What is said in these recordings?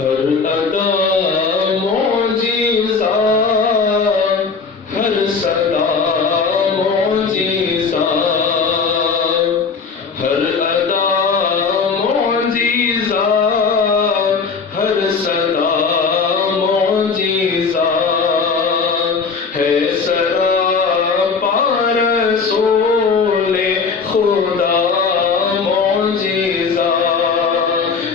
ہر ادا معجزہ، ہر صدا معجزہ، ہر ادا معجزہ، ہر صدا معجزہ، ہے سراپا رسول خدا معجزہ،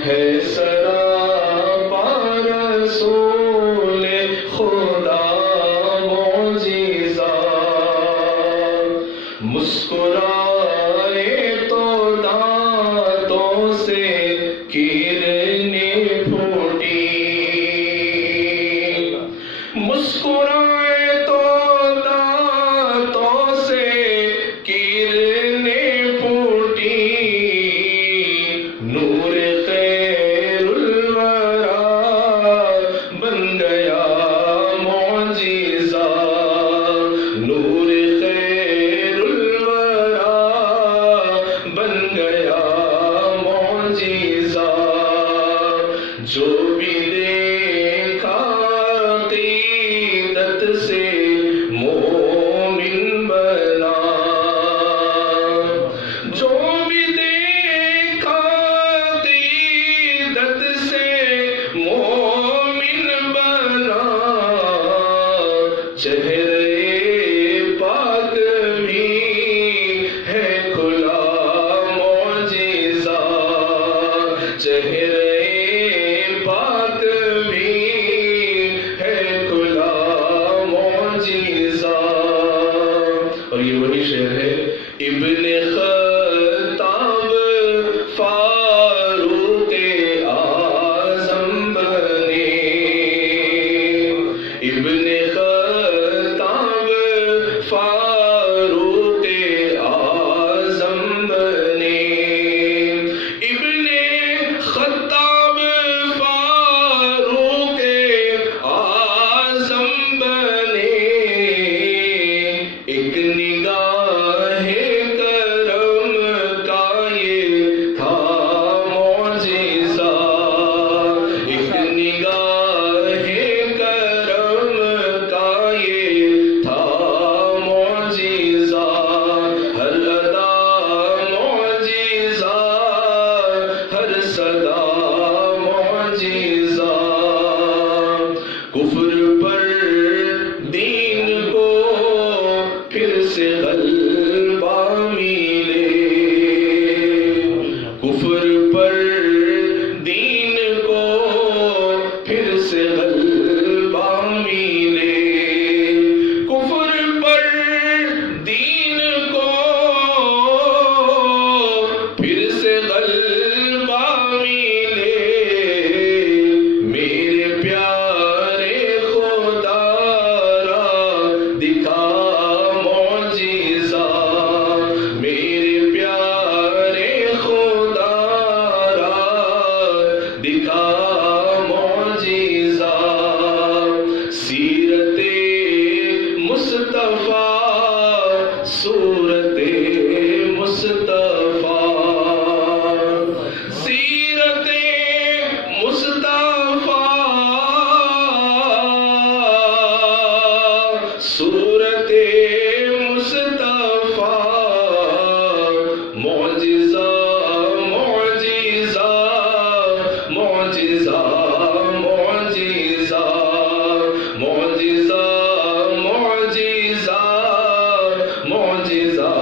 ہے سراپا رسول خدا معجزہ، مسکرائے تو دانتوں سے کرنیں پھوٹی، مسکرائے تو دانتوں سے کرنیں پھوٹی، نور خیر الورا بن گیا معجزہ، نور خیر الورا بن گیا معجزہ، جو بھی دیکھا عقیدت سے مومن بنا، جو بھی دیکھا عقیدت سے مومن بنا، چہرے پاک بھی ہے کھلا معجزہ، چہرے پاک بھی ہے کھلا معجزہ، اور یہ وہی شعر ہے، ابن خطاب فاروق اعظم بنے، ابن خطاب فاروق اعظم بنے، ابن خطاب فاروق اعظم بنے، ایک نگاہ کرم کا یہ تھا معجزہ، ایک نگاہ کرم کا یہ تھا معجزہ، ہر ادا معجزہ، ہر صدا معجزہ، کفر پر دین کو پھر سے غلبہ ملے، کفر پر دین کو پھر سے غلبہ ملے، کفر پر دین کو پھر سے غلبہ ملے، میرے پیارے خدا را دکھا معجزہ، میرے پیارے خدا را دکھا معجزہ، سیرت مصطفیٰ، صورت مصطفیٰ، سیرت مصطفیٰ، صورت مصطفیٰ، معجزہ معجزہ معجزہ معجزہ معجزہ معجزہ معجزہ